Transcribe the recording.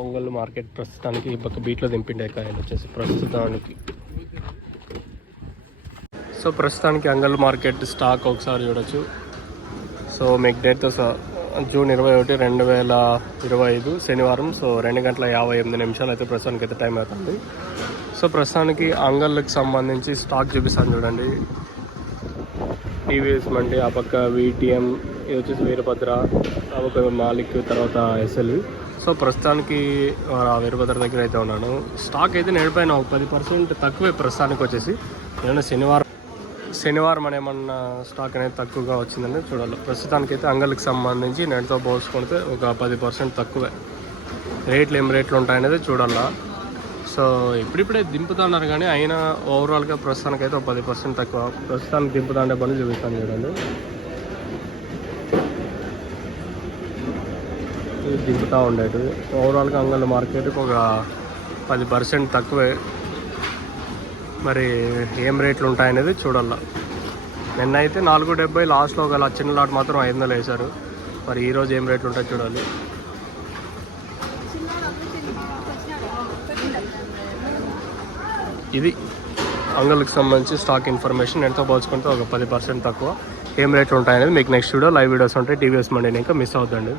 Ongole market ప్రస్తుతానికి పక్క బీట్లో దింపిండే కాయలు వచ్చేసి ప్రస్తుతానికి. సో ప్రస్తుతానికి అంగల్ మార్కెట్ స్టాక్ ఒకసారి చూడొచ్చు. సో మీకు డేట్తో జూన్ 21, 2025 శనివారం. సో 2:58 అయితే ప్రస్తుతానికి అయితే టైం అవుతుంది. సో ప్రస్తుతానికి అంగళ్ళకి సంబంధించి స్టాక్ చూపిస్తాను చూడండి. టీవీఎస్ మండి, ఆ పక్క VTM, ఇది వచ్చేసి వీరభద్ర, ఆ పక్క మాలిక్, తర్వాత SLV. సో ప్రస్తుతానికి వీరభద్ర దగ్గర అయితే ఉన్నాను. స్టాక్ అయితే నేడిపోయిన ఒక 10% తక్కువే ప్రస్తుతానికి వచ్చేసి. ఏదైనా శనివారం అనేమన్నా స్టాక్ అనేది తక్కువగా వచ్చిందని చూడాలి. ప్రస్తుతానికి అయితే అంగళ్ళకి సంబంధించి నేటితో పోల్చుకుంటే ఒక 10% తక్కువే. ఏం రేట్లు ఉంటాయనేది చూడాలా. సో ఇప్పుడిప్పుడే దింపుతున్నారు కానీ అయినా ఓవరాల్గా ప్రస్తుతానికి అయితే ఒక 10% తక్కువ. ప్రస్తుతానికి దింపుతాండే పని చూపిస్తాను చూడండి. ఇది దింపుతూ ఉండేది. ఓవరాల్గా అంగళ్ళ మార్కెట్కి ఒక 10% తక్కువే. మరి ఏం రేట్లు ఉంటాయనేది చూడాల. నిన్న అయితే 4.70 లాస్ట్లో గల చిన్న లాట్ మాత్రం 500 వేశారు. మరి ఈరోజు ఏం రేట్లు ఉంటాయో చూడాలి. ఇది అంగళ్ళకి సంబంధించి స్టాక్ ఇన్ఫర్మేషన్. ఎంతో పోల్చుకుంటే ఒక 10% తక్కువ. ఏం రేట్లు ఉంటాయనేది మీకు నెక్స్ట్ వీడియో లైవ్ వీడియోస్ ఉంటాయి. టీవీఎస్ మండీని ఇంకా మిస్ అవుతుందండి.